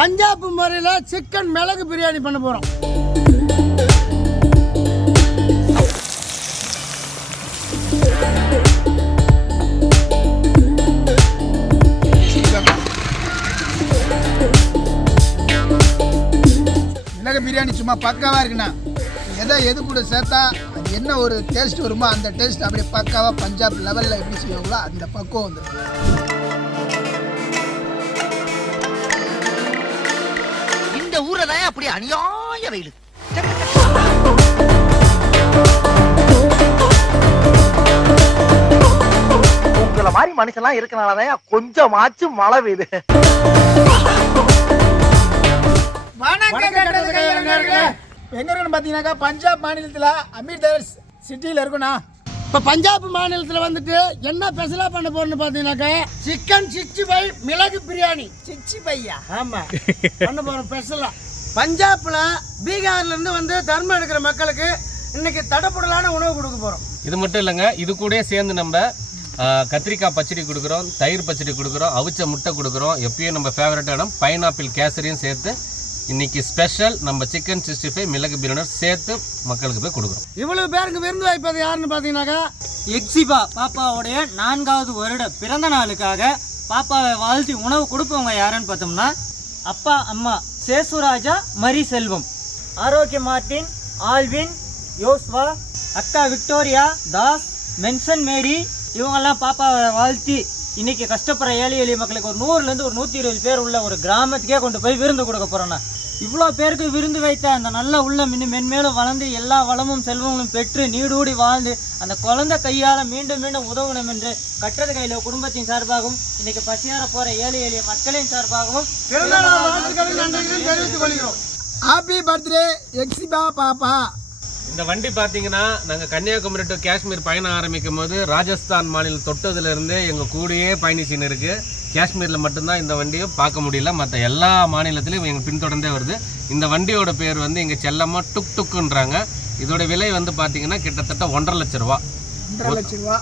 பஞ்சாப் முறையில் சிக்கன் மிளகு பிரியாணி பண்ண போகிறோம் மிளகு பிரியாணி சும்மா பக்காவாக இருக்குண்ணா. எதை எது கூட சேர்த்தா அது என்ன ஒரு டேஸ்ட் வருமோ அந்த டேஸ்ட் அப்படியே பக்காவாக பஞ்சாப் லெவலில் எப்படி செய்வாங்களோ அந்த பக்குவம் வந்துருக்கு இந்த ஊரை தான் அப்படி அநியாய வெயில். உங்களை மாதிரி மனுஷன்லாம் இருக்கனாலதான் கொஞ்சமாச்சும் மழை பெய்யுது. எங்க இருக்குன்னு பார்த்தீங்கன்னாக்கா பஞ்சாப் மாநிலத்தில் அமிர்தர் சிட்டியில் இருக்குண்ணா. இப்போ பஞ்சாப் மாநிலத்தில் வந்துட்டு என்ன ஸ்பெஷலாக பண்ண போறோம்னு பார்த்தீங்கன்னாக்கா சிக்கன் சிக்ஸ்டி ஃபைவ் மிளகு பிரியாணி. சிச்சி பையா ஆமாம் பண்ண போகிறோம் ஸ்பெஷலாக பஞ்சாபில் பீகார்லேருந்து வந்து தர்மம் எடுக்கிற மக்களுக்கு இன்னைக்கு தடப்புடலான உணவு கொடுக்க போகிறோம் இது மட்டும் இல்லைங்க இது கூட சேர்ந்து நம்ம கத்திரிக்காய் பச்சடி கொடுக்குறோம் தயிர் பச்சடி கொடுக்குறோம் அவிச்ச முட்டை கொடுக்குறோம் எப்பயும் நம்ம ஃபேவரட்டான பைனாப்பிள் கேசரியும் சேர்த்து இன்னைக்கு ஸ்பெஷல் நம்ம சிக்கன் சிக்ஸ்டி ஃபைவ் மிளகு பிரியாணி சேர்த்து மக்களுக்கு போய் கொடுக்குறோம். இவ்வளவு பேருக்கு விருந்து வைப்பது யாருன்னு பார்த்தீங்கன்னாக்கா எக்ஸிபா பாப்பாவுடைய நான்காவது வருட பிறந்த நாளுக்காக பாப்பாவை வாழ்த்தி உணவு கொடுப்பவங்க யாருன்னு பார்த்தோம்னா அப்பா அம்மா சேசுராஜா மரி செல்வம். ஆரோக்கிய மார்ட்டின் ஆல்வின் யோஸ்வா அக்கா விக்டோரியா தாஸ் மென்சன் மேரி இவங்கெல்லாம் பாப்பாவை வாழ்த்தி இன்னைக்கு கஷ்டப்படுற ஏழை எளிய மக்களுக்கு ஒரு நூறுலேருந்து ஒரு நூற்றி இருபது பேர் உள்ள ஒரு கிராமத்துக்கே கொண்டு போய் விருந்து கொடுக்க போகிறோண்ணா இவ்வளோ பேருக்கு விருந்து வைத்த அந்த நல்ல உள்ளம் இன்னும் மென்மேலும் வளர்ந்து எல்லா வளமும் செல்வங்களும் பெற்று நீடூடி வாழ்ந்து அந்த குழந்தை கையால் மீண்டும் மீண்டும் உதவணும் என்று கட்டுறது கையில் குடும்பத்தின் சார்பாகவும் இன்னைக்கு பசியார போகிற ஏழை எளிய மக்களின் சார்பாகவும் ஹாப்பி பர்த்டே எக்ஸிபா பாப்பா இந்த வண்டி பார்த்தீங்கன்னா நாங்கள் கன்னியாகுமரி டு காஷ்மீர் பயணம் ஆரம்பிக்கும் போது ராஜஸ்தான் மாநிலம் தொட்டதுலேருந்தே எங்கள் கூடயே பயணிச்சின்னு இருக்குது காஷ்மீரில் மட்டும்தான் இந்த வண்டியை பார்க்க முடியல. மற்ற எல்லா மாநிலத்திலையும் எங்கள் பின்தொடர்ந்தே வருது. இந்த வண்டியோட பேர் வந்து இங்கே செல்லமாக டுக் டுக்குன்றாங்க. இதோட விலை வந்து பார்த்தீங்கன்னா கிட்டத்தட்ட ஒன்றரை லட்ச ரூபா.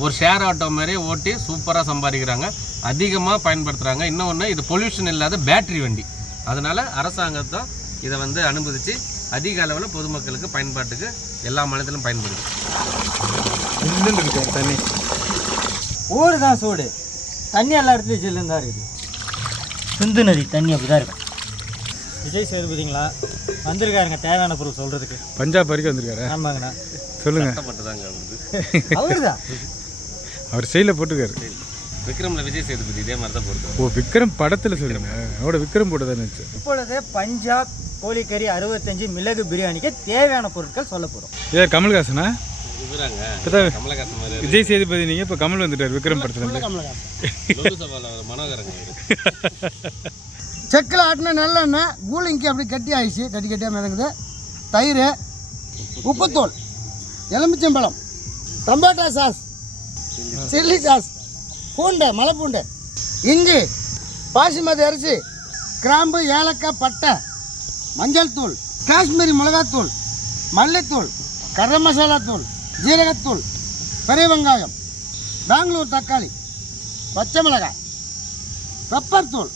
ஒரு ஷேர் ஆட்டோ மாதிரி ஓட்டி சூப்பராக சம்பாதிக்கிறாங்க. அதிகமாக பயன்படுத்துகிறாங்க இன்னொன்று இது பொல்யூஷன் இல்லாத பேட்டரி வண்டி. அதனால் அரசாங்கத்தான் இதை வந்து அனுமதித்து அதிக அளவில் பொதுமக்களுக்கு பயன்பாட்டுக்கு எல்லா மாநிலத்திலும் பயன்படுது. ஊர் தான் சூடு. தண்ணி எல்லா இடத்துலையும் ஜில்லுன்னு தான் இருக்குது. சிந்து நதி தண்ணி அப்படி தான் இருக்கும் விஜய் சேதுபதிங்களா? வந்திருக்காருங்க தேவையான பொருள் சொல்கிறதுக்கு பஞ்சாப் வரைக்கும் வந்திருக்காரு? ஆமாங்கண்ணா. சொல்லுங்க. கஷ்டப்பட்டுதாங்க அவருக்கு அவருதான் அவர் செயலில் போட்டிருக்காரு. விக்ரமில் விஜய் சேதுபதி இதே மாதிரி தான் போடுறாரு. ஓ விக்ரம் படத்தில் சொல்லுங்க. அவரோட விக்ரம் போட்டு தானே இருந்துச்சு இப்பொழுது பஞ்சாப் கோழிக்கறி அறுபத்தஞ்சு மிளகு பிரியாணிக்கு தேவையான பொருட்கள் சொல்ல போகிறோம் ஏ கமல்ஹாசனா? விஜய் சேதுபதி நீங்கள் இப்போ கமல் வந்துட்டார் விக்ரம் படத்துல. செக்கில் ஆட்டின நல்லெண்ணெய் கூலிங்க்கு அப்படி கட்டி ஆயிடுச்சு. கட்டி கட்டியாக மிதங்குது தயிர் உப்புத்தூள் எலுமிச்சம்பழம் டொமேட்டோ சாஸ் சில்லி சாஸ் பூண்டு மலை பூண்டு. இஞ்சி பாசிமதி அரிசி கிராம்பு ஏலக்காய் பட்டை மஞ்சள் தூள் காஷ்மீரி மிளகாத்தூள் மல்லித்தூள் கரம் மசாலா தூள் ஜீரகத்தூள் பெரிய வெங்காயம் பெங்களூர் தக்காளி பச்சை மிளகாய் பெப்பர் தூள்.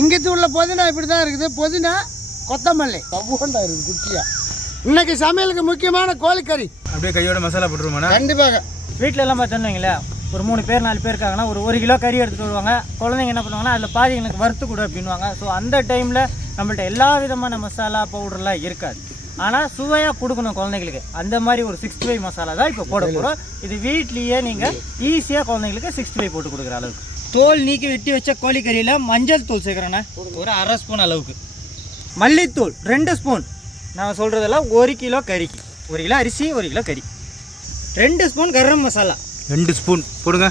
இங்கே உள்ள புதினா இப்படி தான் இருக்குது. புதினா கொத்தமல்லி. சவ்வோண்டா இருக்குது குட்டியா. இன்னைக்கு சமையலுக்கு முக்கியமான கோழிக்கறி. அப்படியே கையோட மசாலா போட்டுருமாண்ணா கண்டிப்பாக. வீட்டில எல்லாம் பார்த்தோன்னு வைங்களேன் ஒரு மூணு பேர் நாலு பேர் இருக்காங்கன்னா ஒரு ஒரு கிலோ கறி எடுத்துகிட்டு வருவாங்க. குழந்தைங்க என்ன பண்ணுவாங்கன்னா அதில் பாதி எனக்கு வறுத்து கொடு அப்படின்வாங்க ஸோ அந்த டைமில் நம்மள்ட்ட எல்லா விதமான மசாலா பவுடர்லாம் இருக்காது. ஆனால் சுவையாக கொடுக்கணும் குழந்தைங்களுக்கு. அந்த மாதிரி ஒரு சிக்ஸ்டி ஃபைவ் மசாலா தான் இப்போ போட போகிறோம் இது வீட்லேயே நீங்கள் ஈஸியாக குழந்தைங்களுக்கு சிக்ஸ்டி ஃபைவ் போட்டு கொடுக்குற அளவுக்கு. தோல் நீக்கி வெட்டி வச்ச கோழிக்கறியில் மஞ்சள் தூள் சேர்க்குறேண்ணே. ஒரு அரை ஸ்பூன் அளவுக்கு. மல்லித்தூள் ரெண்டு ஸ்பூன் நான் சொல்கிறதெல்லாம் ஒரு கிலோ கறிக்கு. ஒரு கிலோ அரிசி ஒரு கிலோ கறி. ரெண்டு ஸ்பூன் கரம் மசாலா. ரெண்டு ஸ்பூன் போடுங்க.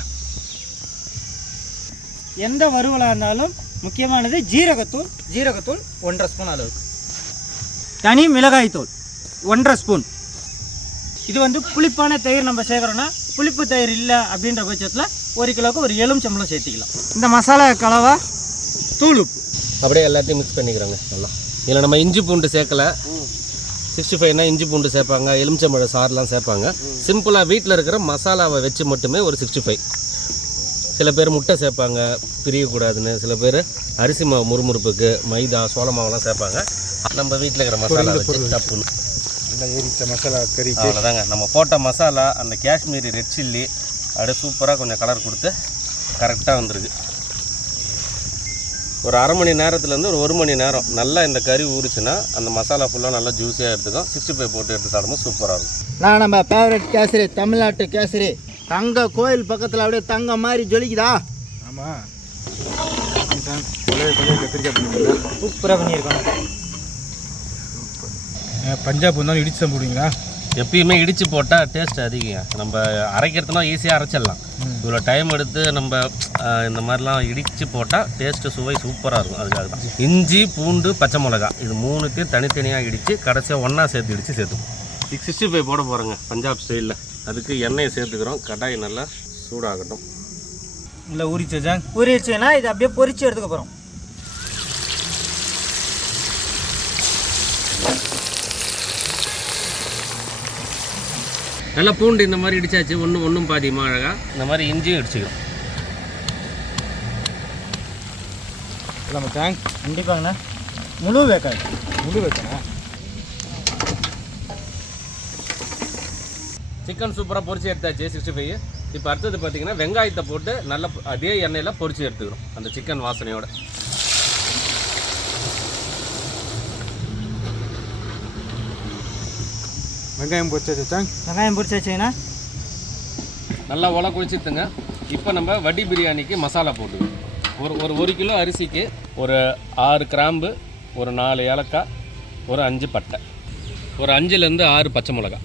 எந்த வறுவலாக இருந்தாலும் முக்கியமானது ஜீரகத்தூள் ஜீரகத்தூள் ஒன்றரை ஸ்பூன் அளவுக்கு. தனி மிளகாய் தூள் ஒன்றரை ஸ்பூன். இது வந்து புளிப்பான தயிர் நம்ம சேர்க்குறோன்னா புளிப்பு தயிர் இல்லை அப்படின்ற பட்சத்தில் ஒரு கிலோவுக்கு ஒரு எலுமிச்சம்பளம் சேர்த்திக்கலாம். இந்த மசாலா கலவை தூள் உப்பு. அப்படியே எல்லாத்தையும் மிக்ஸ் பண்ணிக்கிறாங்க நல்லா. இதில் நம்ம இஞ்சி பூண்டு சேர்க்கல. சிக்ஸ்டி ஃபைவ்னா இஞ்சி பூண்டு சேர்ப்பாங்க எலுமிச்சம்பழ சாறுலாம் சேர்ப்பாங்க. சிம்பிளாக வீட்டில் இருக்கிற மசாலாவை வச்சு மட்டுமே ஒரு சிக்ஸ்டி ஃபைவ். சில பேர் முட்டை சேர்ப்பாங்க பிரியக்கூடாதுன்னு. சில பேர் அரிசி மாவு முறுமுறுப்புக்கு மைதா சோள மாவுலாம் சேர்ப்பாங்க. நம்ம வீட்டில் இருக்கிற மசாலா வச்சு டப்புன்னு. நல்லா ஏறிச்ச மசாலா கறி அவ்வளோதாங்க. நம்ம போட்ட மசாலா அந்த காஷ்மீரி ரெட் சில்லி அப்படியே சூப்பராக கொஞ்சம் கலர் கொடுத்து கரெக்டாக வந்திருக்கு. ஒரு அரை மணி நேரத்துலேருந்து ஒரு ஒரு மணி நேரம் நல்லா இந்த கறி ஊறுச்சுன்னா அந்த மசாலா ஃபுல்லாக நல்லா ஜூஸியாக எடுத்துக்கும். சிக்ஸ்டி ஃபைவ் போட்டு எடுத்து சாப்பிடும்போது சூப்பராக இருக்கும். நான் நம்ம ஃபேவரட் கேசரி தமிழ்நாட்டு கேசரி. தங்க கோயில் பக்கத்தில் அப்படியே தங்க மாதிரி ஜொலிக்குதா? ஆமாம் சூப்பராக பண்ணியிருக்காங்க. பஞ்சாப் வந்தாலும் இடிச்சு போடுவீங்களா? எப்பயுமே இடித்து போட்டால் டேஸ்ட் அதிகம். நம்ம அரைக்கிறதுனா ஈஸியாக அரைச்சிடலாம். இவ்வளோ டைம் எடுத்து நம்ம இந்த மாதிரிலாம் இடித்து போட்டால் டேஸ்ட்டு சுவை சூப்பராக இருக்கும். அதுக்காக தான். இஞ்சி பூண்டு பச்சை மிளகா. இது மூணுத்தையும் தனித்தனியாக இடித்து கடைசியாக ஒன்றா சேர்த்து இடித்து சேர்த்துக்கும் சிக்ஸ் சிக்ஸ்டி ஃபைவ் போட போகிறோங்க பஞ்சாப் ஸ்டைலில் அதுக்கு எண்ணெயை சேர்த்துக்கிறோம். கடாய் நல்லா சூடாகட்டும். நல்லா ஊறிச்சா ஜாங் ஊறிடுச்சுன்னா இது அப்படியே பொரிச்சு எடுத்துக்க போகிறோம் நல்லா பூண்டு இந்த மாதிரி இடிச்சாச்சு. ஒன்று ஒன்றும் பாதியமாக அழகாக இந்த மாதிரி இஞ்சியும் இடிச்சுக்கிறோம். நம்ம ஜாங் கண்டிப்பாங்கண்ணா. முழு வேக்காடு. முழு வைக்கணும் சிக்கன் சூப்பராக பொரிச்சு எடுத்தாச்சு சிக்ஸ்டி ஃபைவ் இப்போ அடுத்தது பார்த்தீங்கன்னா வெங்காயத்தை போட்டு நல்லா அதே எண்ணெயில் பொரிச்சு எடுத்துக்கிறோம். அந்த சிக்கன் வாசனையோட. வெங்காயம் பொரிச்சாச்சா வெங்காயம் பொரிச்சாச்சுன்னா நல்லா உல குளிச்சுட்டுங்க. இப்போ நம்ம வடி பிரியாணிக்கு மசாலா போட்டுக்கணும். ஒரு ஒரு ஒரு கிலோ அரிசிக்கு ஒரு ஆறு கிராம்பு ஒரு நாலு ஏலக்காய் ஒரு அஞ்சு பட்டை. ஒரு அஞ்சுலேருந்து ஆறு பச்சை மிளகா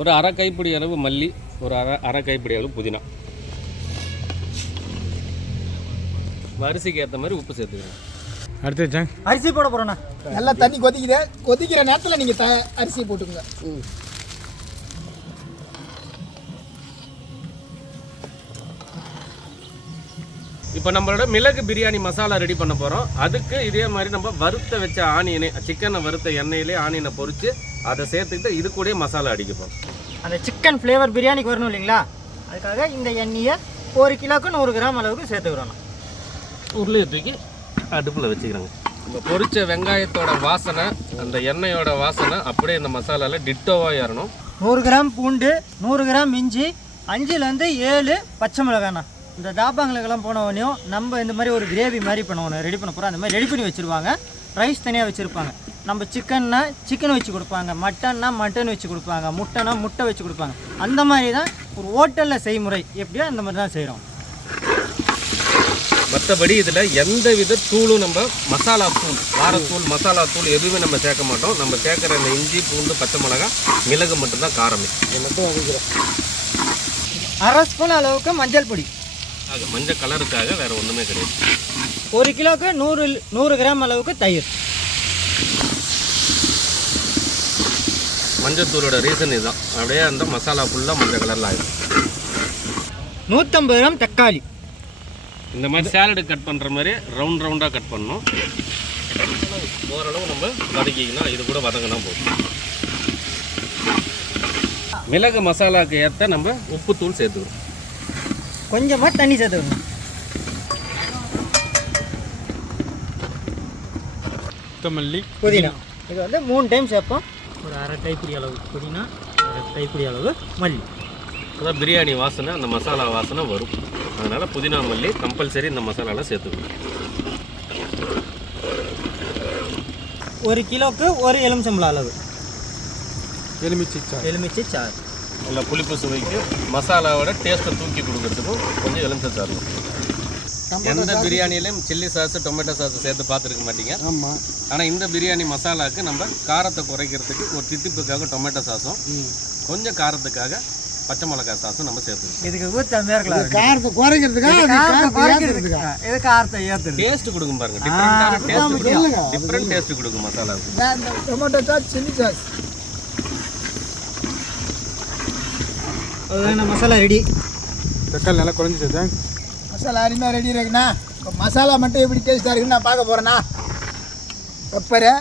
ஒரு அரை கைப்பிடி அளவு மல்லி ஒரு அரை அரை கைப்பிடி அளவு புதினா. அரிசிக்கு ஏற்ற மாதிரி உப்பு சேர்த்துக்கிறேன் அடுத்து ஜாங். அரிசி போட போகிறோண்ணா நல்லா தண்ணி கொதிக்குது. கொதிக்கிற நேரத்தில் நீங்கள் த அரிசியை போட்டுக்கோங்க. இப்போ நம்மளோட மிளகு பிரியாணி மசாலா ரெடி பண்ண போகிறோம் அதுக்கு இதே மாதிரி நம்ம வறுத்த வச்ச ஆனியனை சிக்கனை வறுத்த எண்ணெயிலே ஆனியனை பொரித்து அதை சேர்த்துக்கிட்டு இது கூடயே மசாலா அடிக்க போகிறோம் அந்த சிக்கன் ஃப்ளேவர் பிரியாணிக்கு வரணும் இல்லைங்களா? அதுக்காக இந்த எண்ணெயை ஒரு கிலோக்கு நூறு கிராம் அளவுக்கு சேர்த்துக்கிறோண்ணா உருளையை தூக்கி அடுப்பில் வச்சுக்கிறாங்க. நம்ம பொரிச்ச வெங்காயத்தோட வாசனை அந்த எண்ணெயோட வாசனை அப்படியே இந்த மசாலாவில் டிட்டோவாக ஏறணும். நூறு கிராம் பூண்டு நூறு கிராம் இஞ்சி அஞ்சுலேருந்து ஏழு பச்சை மிளகாண்ணா. இந்த தாபாங்களுக்கெல்லாம் போன உடனேயும் நம்ம இந்த மாதிரி ஒரு கிரேவி மாதிரி பண்ணுவோம் ரெடி பண்ண போகிறோம் அந்த மாதிரி ரெடி பண்ணி வச்சுருவாங்க. ரைஸ் தனியாக வச்சுருப்பாங்க. நம்ம சிக்கன்னா சிக்கன் வச்சு கொடுப்பாங்க. மட்டன்னா மட்டன் வச்சு கொடுப்பாங்க. முட்டைனா முட்டை வச்சு கொடுப்பாங்க. அந்த மாதிரி தான் ஒரு ஹோட்டலில் செய்முறை. எப்படியோ அந்த மாதிரி தான் செய்கிறோம் மற்றபடி இதில் எந்த வித தூளும் நம்ம மசாலா தூள் காரத்தூள் மசாலா தூள் எதுவுமே நம்ம சேர்க்க மாட்டோம். நம்ம சேர்க்குற இந்த இஞ்சி பூண்டு பச்சை மிளகா மிளகு மட்டும்தான் காரமே. அரை ஸ்பூன் அளவுக்கு மஞ்சள் பொடி. ஆக மஞ்சள் கலருக்காக வேற ஒன்றுமே கிடையாது. ஒரு கிலோவுக்கு நூறு நூறு கிராம் அளவுக்கு தயிர். மஞ்சத்தூளோட ரீசன் இதுதான். அப்படியே அந்த மசாலா ஃபுல்லாக மஞ்சள் கலரில் ஆகிடும் நூற்றம்பது கிராம் தக்காளி. இந்த மாதிரி சேலடு கட் பண்ணுற மாதிரி ரவுண்ட் ரவுண்டாக கட் பண்ணணும். ஓரளவு நம்ம வதக்கிக்கணும் இது கூட வதங்கினா போதும். மிளகு மசாலாவுக்கு ஏற்ற நம்ம உப்புத்தூள் சேர்த்துக்கிறோம் கொஞ்சமாக தண்ணி சேர்த்துக்கணும். கொத்தமல்லி புதினா. இது வந்து மூணு டைம் சேர்ப்போம். ஒரு அரை கைப்பிடி அளவு புதினா அரை கைப்பிடி அளவு மல்லி. அதான் பிரியாணி வாசனை அந்த மசாலா வாசனை வரும். அதனால் புதினா மல்லி கம்பல்சரி இந்த மசாலாவில் சேர்த்துக்கணும். ஒரு கிலோக்கு ஒரு எலுமிச்சம்பளம் அளவு. எலுமிச்சை சாறு. எலுமிச்சை சாறு. நல்ல புளிப்பு சுவைக்கு மசாலாவோட டேஸ்ட்டை தூக்கி கொடுக்கறதுக்கும் கொஞ்சம் எலுமிச்சை சாறு எந்த பிரியாணிலையும் சில்லி சாஸ் டொமேட்டோ சாஸ் சேர்த்து பார்த்துருக்க மாட்டீங்க. ஆமாம் ஆனால் இந்த பிரியாணி மசாலாவுக்கு நம்ம காரத்தை குறைக்கிறதுக்கு ஒரு தித்திப்புக்காக டொமேட்டோ சாஸும் கொஞ்சம் காரத்துக்காக பச்சை மிளகாய் சாஸும் நம்ம சேர்த்துக்கணும் இதுக்கு ஊற்றாமையாக இருக்கலாம் காரத்தை குறைக்கிறதுக்கா? காரத்தை? இது காரத்தை ஏற்றுறது டேஸ்ட் கொடுக்கும் பாருங்க. டிஃப்ரெண்டான டேஸ்ட் டிஃப்ரெண்ட் டேஸ்ட் கொடுக்கும். மசாலாவுக்கு இந்த டொமேட்டோ சாஸ் சில்லி சாஸ் அதுதான் மசாலா ரெடி தக்காளி நல்லா குழஞ்சிச்சா ஜாங் மசாலா அருமையாக ரெடி இருக்குண்ணா. இப்போ மசாலா மட்டும் எப்படி டேஸ்ட்டாக இருக்குன்னு நான் பார்க்க போகிறேண்ணா பெப்பரு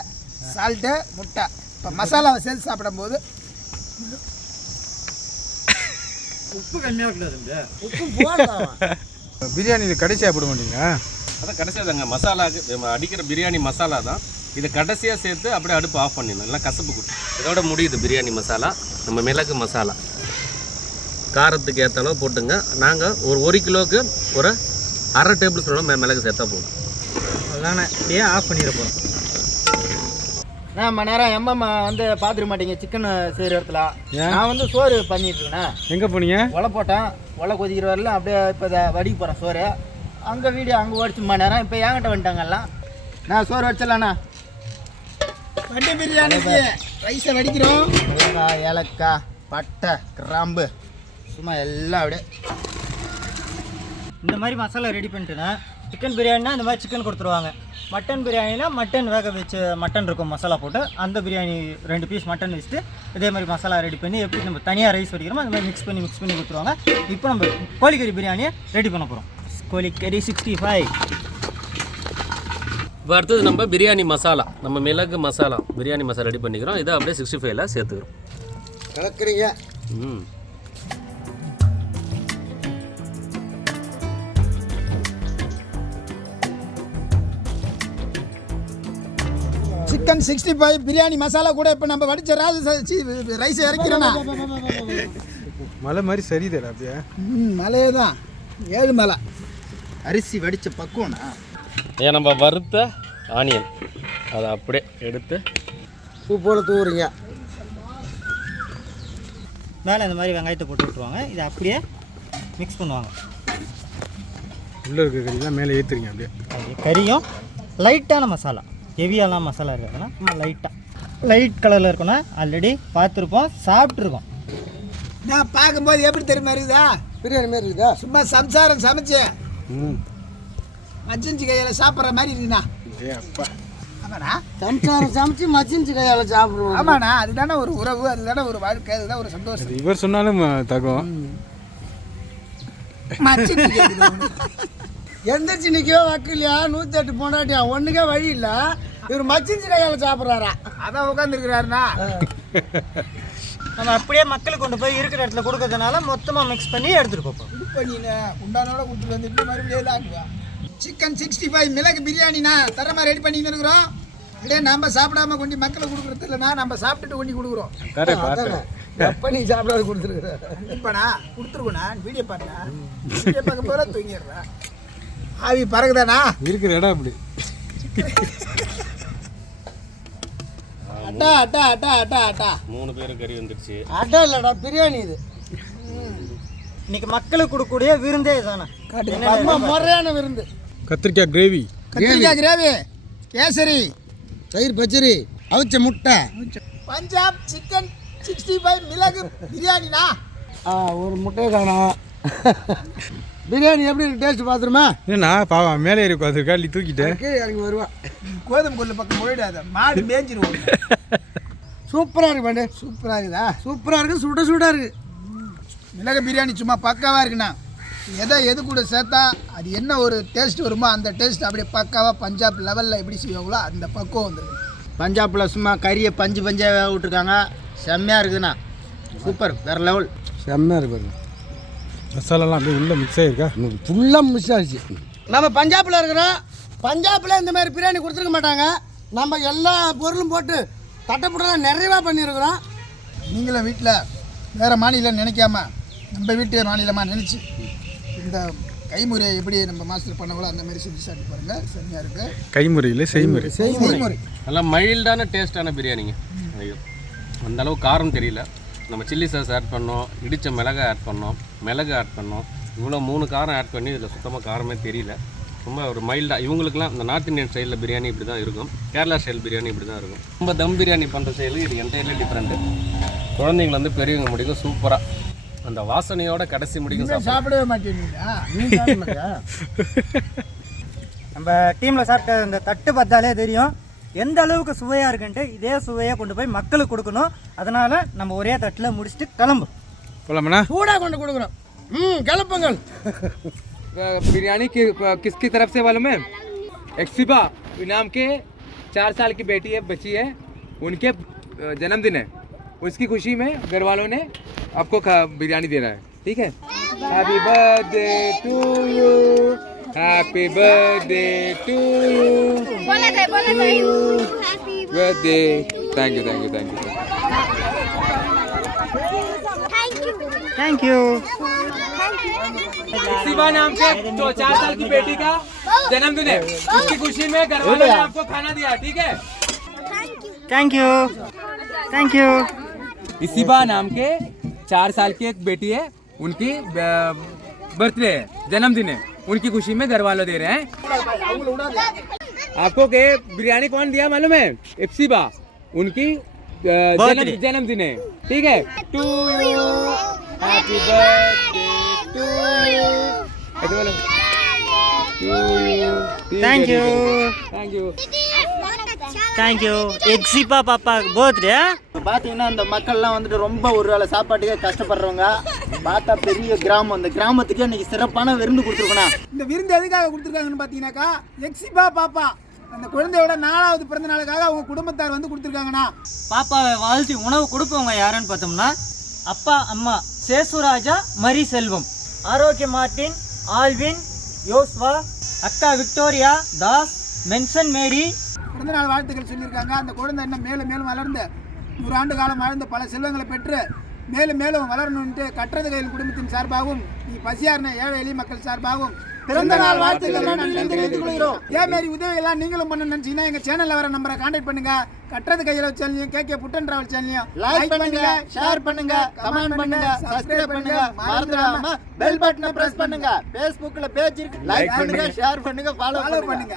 சால்ட்டு முட்டை. இப்போ மசாலாவை சேர்த்து சாப்பிடும்போது உப்பு கம்மியாக வைக்கல தம்பி? உப்பு போடலாம் பிரியாணியில் கடைசியாக போட மாட்டீங்களா? அதான் கடைசியாக தாங்க. நம்ம அடிக்கிற பிரியாணி மசாலா தான். இதை கடைசியாக சேர்த்து அப்படியே அடுப்பு ஆஃப் பண்ணிடணும். இல்லை கசப்பு கொடுக்கும் இதோட முடியுது பிரியாணி மசாலா. நம்ம மிளகு மசாலா. காரத்துக்கு ஏற்ற அளவு போட்டுங்க. நாங்கள் ஒரு ஒரு கிலோவுக்கு ஒரு அரை டேபிள் ஸ்பூன் மிளகு சேர்த்தா போதும். அதானே. அப்படியே ஆஃப் பண்ணியிருப்போம் நான் மணி நேரம் எம்எம் வந்து பார்த்துக்க மாட்டீங்க சிக்கன் செய்கிற இடத்துல? நான் வந்து சோறு பண்ணிட்டு இருக்கேன் எங்கே போனீங்க? ஒலை போட்டேன். ஒலை கொதிக்கிற வரல அப்படியே இப்போ இதை வடிக்க போகிறேன் சோறு. அங்கே வீடியோ அங்கே ஓடிச்சு மணி நேரம் இப்போ என்கிட்ட வந்துட்டாங்க எல்லாம். நான் சோறு வச்சிடலாண்ணா வண்டி பிரியாணிக்கு ரைஸை வடிக்கிறோம். ஏலக்காய் பட்டை கிராம்பு. சும்மா எல்லாம் அப்படியே. இந்த மாதிரி மசாலா ரெடி பண்ணிட்டுனா. சிக்கன் பிரியாணினா இந்த மாதிரி சிக்கன் கொடுத்துருவாங்க. மட்டன் பிரியாணினா மட்டன் வேக வச்சு மட்டன் இருக்கும் மசாலா போட்டு. அந்த பிரியாணி ரெண்டு பீஸ் மட்டன் வச்சுட்டு இதே மாதிரி மசாலா ரெடி பண்ணி எப்படி நம்ம தனியாக ரைஸ் வடிக்கிறோமோ அந்த மாதிரி மிக்ஸ் பண்ணி மிக்ஸ் பண்ணி கொடுத்துருவாங்க. இப்போ நம்ம கோழிக்கறி பிரியாணியை ரெடி பண்ண போகிறோம் கோழிக்கறி சிக்ஸ்டி ஃபைவ் இப்போ அடுத்தது நம்ம பிரியாணி மசாலா நம்ம மிளகு மசாலா பிரியாணி மசாலா ரெடி பண்ணிக்கிறோம். இதை அப்படியே சிக்ஸ்டி ஃபைவ்ல சேர்த்துக்கிறோம். கலக்குறீங்க. ம். Chicken sixty five biryani masala கூட இப்போ நம்ம வடிச்ச ரைஸ் இறக்கிறோண்ணா மலை மாதிரி சரிதேடா அப்படியே. ம் மலையே தான். ஏழு மலை. அரிசி வடித்த பக்குவம்னா ஏன் நம்ம வறுத்த ஆனியன் அதை அப்படியே எடுத்து பூ போல தூவுறீங்க. மேலே இந்த மாதிரி வெங்காயத்தை போட்டு விட்ருவாங்க இதை அப்படியே மிக்ஸ் பண்ணுவாங்க. உள்ளே இருக்க கறிலாம் மேலே ஏற்றுறீங்க அப்படியே. கறியும் லைட்டான மசாலா. ஹெவியாலாம் மசாலா இருக்காதுன்னா சும்மா லைட்டாக லைட் கலரில் இருக்குன்னா ஆல்ரெடி பார்த்துருப்போம் சாப்பிட்ருக்கோம் நான் பார்க்கும்போது எப்படி தெரியுமா இருக்குதா? பிரியாணி மாதிரி இருக்குதா? சும்மா சம்சாரம் சமைச்சு. ம். மச்சஞ்சி கையில் சாப்பிட்ற மாதிரி இருக்குண்ணா ஆமாண்ணா. சமைச்சாரம் சமைச்சு மச்சின்ச்சு கையால் சாப்பிடுவோம். ஆமாண்ணா அதுதானே ஒரு உறவு அதுதானே ஒரு வாழ்க்கை அதுதான் ஒரு சந்தோஷம். இவர் சொன்னாலும் தகும். மச்சிஞ்சி. எந்திரிச்சு நிற்கவே வக்கில்லையா நூற்றி எட்டு பொண்டாட்டியா? ஒன்றுக்கே வழி இல்லை. இவர் மச்சின்ச்சு கையால் சாப்பிட்றாரா? அதான் உட்காந்துருக்கிறாருண்ணா நம்ம அப்படியே மக்களுக்கு கொண்டு போய் இருக்கிற இடத்துல கொடுக்கறதுனால மொத்தமாக மிக்ஸ் பண்ணி எடுத்துகிட்டு போப்போம். இது பண்ணினேன் உண்டானோட கொடுத்துட்டு வந்துட்டு மறுபடியும் இதாக்குவா சிக்கன் சிக்ஸ்டி ஃபைவ் மிளகு பிரியாணிண்ணா. தரமாக ரெடி பண்ணின்னு இருக்கிறோம். அப்படியே நம்ம சாப்பிடாம கொண்டு மக்களுக்கு கொடுக்குறது இல்லைண்ணா. நம்ம சாப்பிட்டுட்டு கொண்டு கொடுக்குறோம். எப்போ நீ சாப்பிடாது கொடுத்துருக்குற? இப்போண்ணா கொடுத்துருக்கோண்ணா வீடியோ பார்த்தா வீடியோ பார்க்க போகிற தூங்கிடுறேன் ஆவி பறகுதாண்ணா இருக்கிற இடம் அப்படி. அட்டா அட்டா அட்டா அட்டா அட்டா. மூணு பேரும் கறி வந்துருச்சு. அட்டா இல்லைடா பிரியாணி இது. இன்னைக்கு மக்களுக்கு கொடுக்கக்கூடிய விருந்தே இதுதானே ரொம்ப முறையான விருந்து. கத்திரிக்காய் கிரேவி கத்திரிக்காய் கிரேவி கேசரி தயிர் பச்சரி அவிச்ச முட்டை. பஞ்சாப் சிக்கன் சிக்ஸ்டி ஃபைவ் மிளகு பிரியாணிண்ணா. ஆ ஒரு முட்டையை காணோம் பிரியாணி எப்படி டேஸ்ட் பார்த்துருமா ஏன்னா பாவம் மேலே ஏறி உட்காந்துருக்கா நீ தூக்கிட்டேன் கீழே இறங்கி வருவா. கோதுமை கொல்லு பக்கம் போயிடாத. மாடு மேய்ஞ்சிருவோம் சூப்பராக இருக்கு பாண்டு. சூப்பராக இருக்குதா? சூப்பராக இருக்கு சுட சுடாக இருக்கு. மிளகு பிரியாணி சும்மா பக்காவாக இருக்குண்ணா. எதை எது கூட சேர்த்தா அது என்ன ஒரு டேஸ்ட் வருமோ அந்த டேஸ்ட் அப்படியே பக்காவாக பஞ்சாப் லெவலில் எப்படி செய்வாங்களோ அந்த பக்குவம் வந்துருக்கு பஞ்சாபில் சும்மா கறியை பஞ்சு பஞ்சாக விட்டுருக்காங்க. செம்மையாக இருக்குதுண்ணா. சூப்பர் வேறு லெவல் செம்மையாக இருக்கு பாருங்க. மசாலாலாம் அப்படியே உள்ளே மிக்ஸ் ஆகிருக்கா ஃபுல்லாக மிஸ் ஆயிடுச்சு. நம்ம பஞ்சாபில் இருக்கிறோம். பஞ்சாபில் இந்த மாதிரி பிரியாணி கொடுத்துருக்க மாட்டாங்க. நம்ம எல்லா பொருளும் போட்டு தட்டைப்புடலாம் நிறைவாக பண்ணியிருக்கிறோம். நீங்களும் வீட்டில் வேறு மாநிலம் நினைக்காம நம்ம வீட்டு மாநிலமாக நினச்சி இந்த கைமுறையை எப்படி நம்ம மாஸ்டர் பண்ணவங்களோ அந்த மாதிரி செஞ்சு சாப்பிட்டு பாருங்கள் செம்மையாக இருக்குது கைமுறையில் செய்முறை. செய்முறை. நல்லா மைல்டான டேஸ்டான பிரியாணிங்க. ஐயோ அந்த அளவு காரம் தெரியல. நம்ம சில்லி சாஸ் ஆட் பண்ணோம் இடித்த மிளகை ஆட் பண்ணோம் மிளகு ஆட் பண்ணோம். இவ்வளோ மூணு காரம் ஆட் பண்ணி இதில் சுத்தமாக காரமே தெரியல. ரொம்ப ஒரு மைல்டாக இவங்களுக்குலாம் இந்த நார்த் இந்தியன் ஸ்டைலில் பிரியாணி இப்படி தான் இருக்கும். கேரளா ஸ்டைல் பிரியாணி இப்படி தான் இருக்கும். ரொம்ப தம் பிரியாணி பண்ணுற ஸ்டைலு இது என்டையர்லி டிஃப்ரெண்ட்டு குழந்தைங்கள வந்து பெரியவங்க முடிக்கும் சூப்பராக அந்த வாசனையோட கடைசி முடிக்கும் சாப்பிட. சாப்பிடவே மாட்டேங்கிறீங்களா நம்ம டீமில் சாப்பிட்ட இந்த தட்டு பார்த்தாலே தெரியும். எந்த அளவுக்கு சுவையாக இருக்குன்ட்டு இதே சுவையை கொண்டு போய் மக்களுக்கு கொடுக்கணும் அதனால் நம்ம ஒரே தட்டில் முடிச்சுட்டு கிளம்பு போலாமண்ணா சூடாக கொண்டு கொடுக்குறோம் ம் கிளப்புங்கள் बिरयानी कि, किसकी तरफ से मालूम है एक सिबा नाम के चार साल की बेटी है बच्ची है उनके अ, जन्मदिन है उसकी खुशी में घर वालों ने आपको खा- बिरयानी देना है ठीक है happy birthday to you Happy birthday to you. Bola you bola था Happy birthday. Thank you, thank you, thank you. Thank you. Thank you. Shiva नाम से तो चार साल की बेटी का जन्मदिन है उसकी खुशी में घर वालों ने आपको खाना दिया ठीक है thank you thank you Shiva नाम के चार साल की एक बेटी है उनकी बर्थडे है जन्मदिन है उनकी खुशी में घर वालों दे रहे हैं। आपको के बिरयानी कौन दिया मालूम है? इफ्सीबा उनकी जन्मदिन है। ठीक है? To you happy birthday to you ऐसे बोलो thank you thank you thank you एक्सीपा पापा बहुत रे பார்த்தீங்கன்னா இந்த மக்கள்லாம் வந்துட்டு ரொம்ப ஒரு வேளை சாப்பாட்டுக்கே கஷ்டப்படுறவங்க. பார்த்தா பெரிய கிராமம். இந்த கிராமத்துக்கு இன்னைக்கு சிறப்பான விருந்து கொடுத்துருக்கணும் இந்த விருந்து எதுக்காக கொடுத்துருக்காங்கன்னு பார்த்தீங்கன்னாக்கா எக்ஸிபா பாப்பா. அந்த குழந்தையோட நாலாவது பிறந்த நாளுக்காக அவங்க குடும்பத்தார் வந்து கொடுத்துருக்காங்கண்ணா. பாப்பாவை வாழ்த்தி உணவு கொடுப்பவங்க யாருன்னு பார்த்தோம்னா அப்பா அம்மா சேசுராஜா மரி செல்வம். ஆரோக்கிய மார்ட்டின் ஆல்வின் யோஸ்வா அக்கா விக்டோரியா தாஸ் மென்சன் மேரி. பிறந்த நாள் வாழ்த்துக்கள் சொல்லியிருக்காங்க. அந்த குழந்தை இன்னும் மேலும் மேலும் வளர்ந்து நூறு ஆண்டு காலம் வாழ்ந்து பல செல்வங்களை பெற்று மேலும் மேலும் வளரணுன்ட்டு கட்டுறது கையில் குடும்பத்தின் சார்பாகவும் நீ பசியார்ன ஏழை எளிய மக்கள் சார்பாகவும் பிறந்த நாள் வாழ்த்துக்கள் தெரிவித்துக் கொள்கிறோம். இதே மாதிரி உதவிகள்லாம் நீங்களும் பண்ண நினைச்சீங்கன்னா எங்க சேனல்ல வர நம்பரை கான்டாக்ட் பண்ணுங்க. கட்டுறது கையில சேனலையும் கே கே புட்டன் டிராவல் சேனலையும் லைக் பண்ணுங்க ஷேர் பண்ணுங்க கமெண்ட் பண்ணுங்க சப்ஸ்கிரைப் பண்ணுங்க மறந்துடாம பெல் பட்டனை பிரஸ் பண்ணுங்க. Facebookல பேஜ் இருக்கு. லைக் பண்ணுங்க ஷேர் பண்ணுங்க ஃபாலோ பண்ணுங்க.